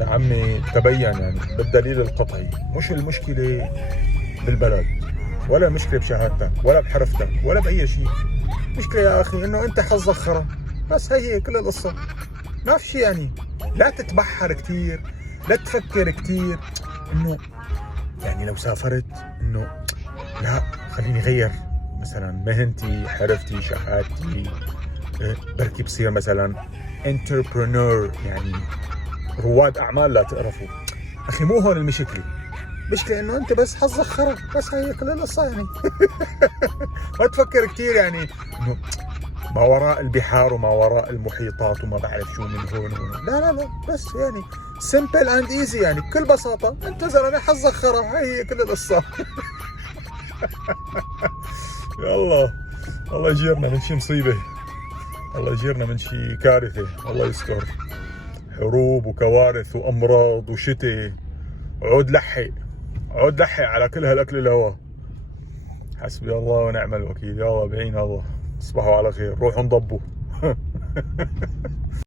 يا عمي تبين يعني بالدليل القطعي، مش المشكلة بالبلد، ولا مشكلة بشهادتك ولا بحرفتك ولا بأي شيء. مشكلة يا أخي إنه أنت حظك خرا، بس هي كل القصة. ما في شيء يعني. لا تتبحر كثير، لا تفكر كثير إنه يعني لو سافرت إنه لا خليني غير مثلا مهنتي، حرفتي، شهادتي، بركي بصير مثلا انتربرنور، يعني رواد اعمال لا تقرفوا. اخي مو هون المشكله. مشكلة انه انت بس حظك خرا، بس هي كل القصه يعني. ما تفكر كثير يعني انه ما وراء البحار وما وراء المحيطات وما بعرف شو من هون وهون. لا لا لا، بس يعني سمبل اند ايزي، يعني بكل بساطه انت زلمه حظك خرا، هي كل القصه. يلا، الله يجيرنا من شي مصيبه، الله يجيرنا من شي كارثه، الله يستر. حروب وكوارث وامراض وشتاء. عود لحق، عود لحق على كل هالاكل الهوا. حسبي الله ونعم الوكيل. يلا بعين الله، تصبحوا على خير، روحوا انضبوا.